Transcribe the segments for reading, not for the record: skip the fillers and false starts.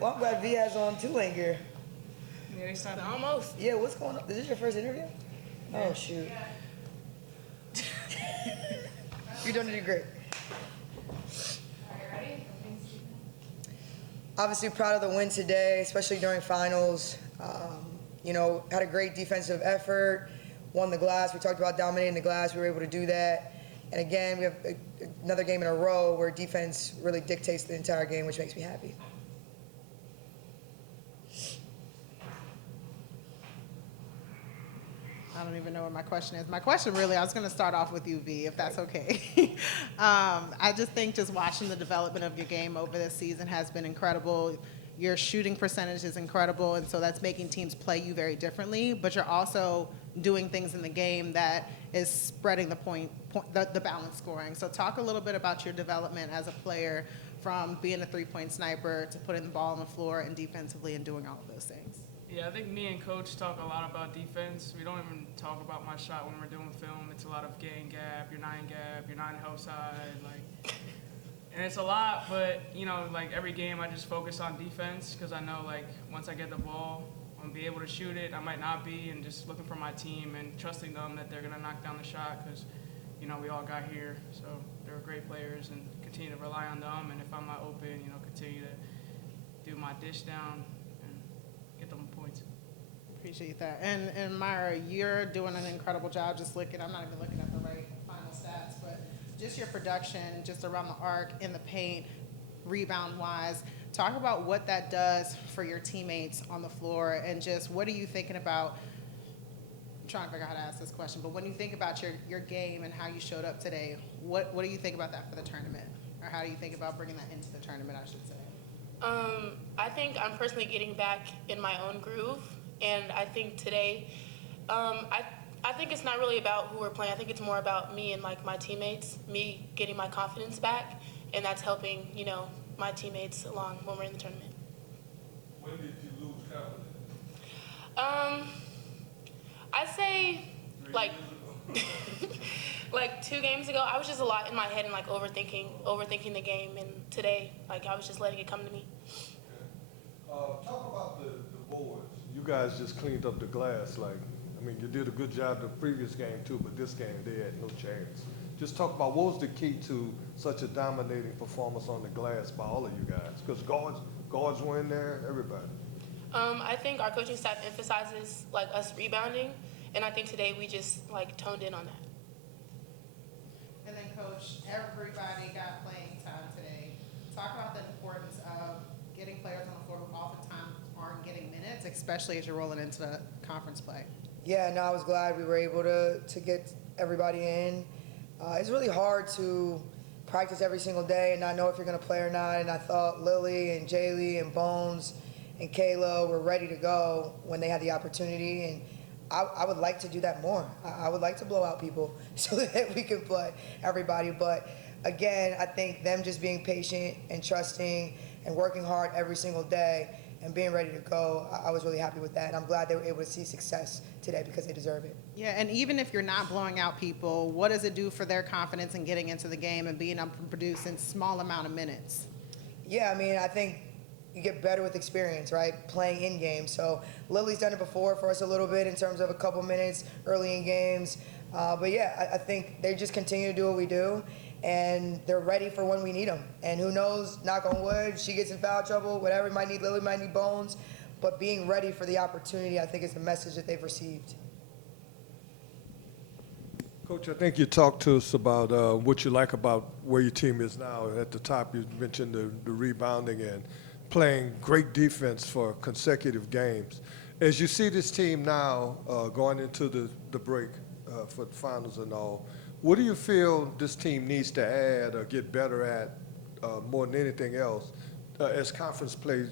Well, I'm glad V has on Tulane gear. Yeah, they started. Almost. Yeah, what's going on? Is this your first interview? Oh, shoot. You're doing it great. Obviously proud of the win today, especially during finals. Had a great defensive effort, won the glass. We talked about dominating the glass. We were able to do that. And again, we have another game in a row where defense really dictates the entire game, which makes me happy. I don't even know what my question is. My question really, I was going to start off with you, V, if that's okay. I just think just watching the development of your game over this season has been incredible. Your shooting percentage is incredible, and so that's making teams play you very differently, but you're also doing things in the game that is spreading the balance scoring. So talk a little bit about your development as a player from being a three-point sniper to putting the ball on the floor and defensively and doing all of those things. Yeah, I think me and Coach talk a lot about defense. We don't even talk about my shot when we're doing film. It's a lot of getting gap, you're not in gap, you're not in help side, and it's a lot, but, every game I just focus on defense because I know, once I get the ball, I'm going to be able to shoot it. I might not be, and just looking for my team and trusting them that they're going to knock down the shot because, we all got here. So they're great players and continue to rely on them. And if I'm not open, continue to do my dish down and get them points. Appreciate that. And Myra, you're doing an incredible job I'm not even looking at the right final stats, but just your production, just around the arc, in the paint, rebound-wise. Talk about what that does for your teammates on the floor, and just what are you thinking about? I'm trying to figure out how to ask this question, but when you think about your game and how you showed up today, what do you think about that for the tournament? Or how do you think about bringing that into the tournament, I should say? I think I'm personally getting back in my own groove, and I think today, I think it's not really about who we're playing. I think it's more about me and my teammates, me getting my confidence back, and that's helping, my teammates along when we're in the tournament. When did you lose confidence? I'd say 2 games ago, I was just a lot in my head and overthinking the game, and today, I was just letting it come to me. Talk about the boards. You guys just cleaned up the glass. You did a good job the previous game too, but this game they had no chance. Just talk about what was the key to such a dominating performance on the glass by all of you guys? Because guards were in there, everybody. I think our coaching staff emphasizes us rebounding, and I think today we just toned in on that. And then, Coach, everybody got playing time today. Talk about the importance of getting players on the floor who oftentimes aren't getting minutes, especially as you're rolling into the conference play. Yeah, no, I was glad we were able to get everybody in. It's really hard to practice every single day and not know if you're going to play or not. And I thought Lily and Jaylee and Bones and Kayla were ready to go when they had the opportunity. And I would like to do that more. I would like to blow out people so that we can play everybody. But again, I think them just being patient and trusting and working hard every single day and being ready to go, I was really happy with that. And I'm glad they were able to see success today because they deserve it. Yeah, and even if you're not blowing out people, what does it do for their confidence in getting into the game and being able to produce in small amount of minutes? Yeah, I think you get better with experience, right? Playing in games. So Lily's done it before for us a little bit in terms of a couple minutes early in games. But yeah, I think they just continue to do what we do. And they're ready for when we need them. And who knows, knock on wood, she gets in foul trouble, whatever, might need Lily, might need Bones. But being ready for the opportunity, I think, is the message that they've received. Coach, I think you talked to us about what you like about where your team is now. At the top, you mentioned the rebounding and playing great defense for consecutive games. As you see this team now going into the break for the finals and all, what do you feel this team needs to add or get better at more than anything else as conference play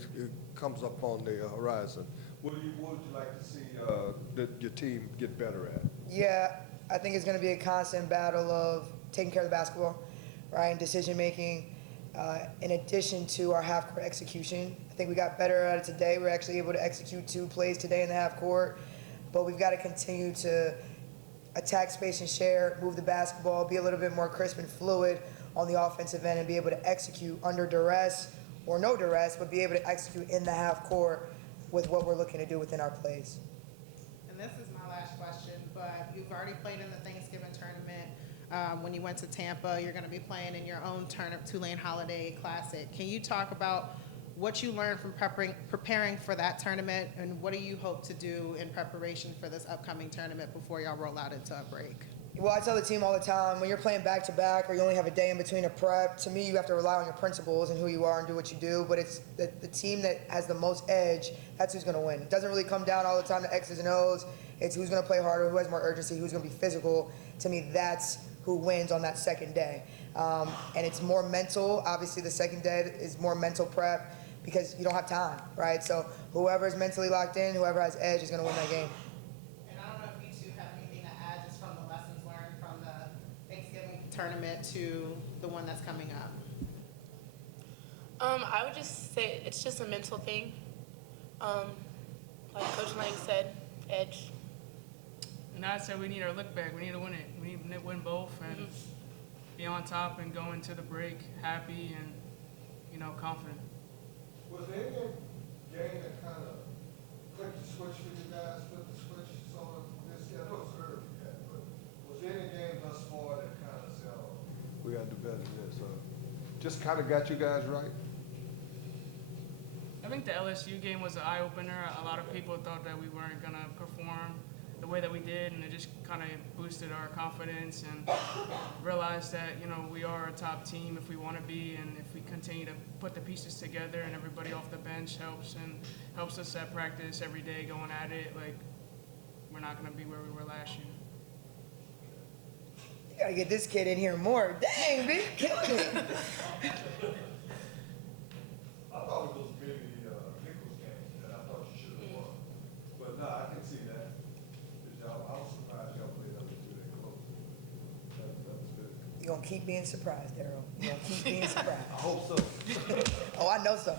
comes up on the horizon? What would you like to see that your team get better at? Yeah, I think it's going to be a constant battle of taking care of the basketball, right, and decision-making, in addition to our half-court execution. I think we got better at it today. We're actually able to execute 2 plays today in the half-court, but we've got to continue to attack space and share, move the basketball, be a little bit more crisp and fluid on the offensive end, and be able to execute under duress or no duress, but be able to execute in the half court with what we're looking to do within our plays. And this is my last question, but you've already played in the Thanksgiving tournament. When you went to Tampa, you're going to be playing in your own Tulane Holiday Classic. Can you talk about what you learned from preparing for that tournament, and what do you hope to do in preparation for this upcoming tournament before y'all roll out into a break? Well, I tell the team all the time, when you're playing back-to-back or you only have a day in between a prep, to me, you have to rely on your principles and who you are and do what you do. But it's the team that has the most edge, that's who's going to win. It doesn't really come down all the time to X's and O's. It's who's going to play harder, who has more urgency, who's going to be physical. To me, that's who wins on that second day. And it's more mental. Obviously, the second day is more mental prep because you don't have time, right? So whoever is mentally locked in, whoever has edge is going to win that game. Tournament to the one that's coming up? I would just say it's just a mental thing. Like Coach Lang said, edge. And I said we need our look back. We need to win it. We need to win both and be on top and go into the break happy and, confident. Was there any game that kind of flipped the switch for you guys, flipped the switch so this year? I know it's early yet, but was there any game thus far that kind of said, oh, we got to do better than this? Just kind of got you guys right? I think the LSU game was an eye-opener. A lot of people thought that we weren't going to perform the way that we did, and it just kind of boosted our confidence and realized that, we are a top team if we want to be, and if we continue to put the pieces together and everybody off the bench helps us at practice every day going at it, we're not going to be where we were last year. You got to get this kid in here more. Dang, man, killing it. I thought it was maybe Nichols game that I thought you should have won. But no, I can see that. I was surprised y'all played up to that close. That was good. You're going to keep being surprised, Daryl. You're going to keep being surprised. I hope so. Oh, I know so.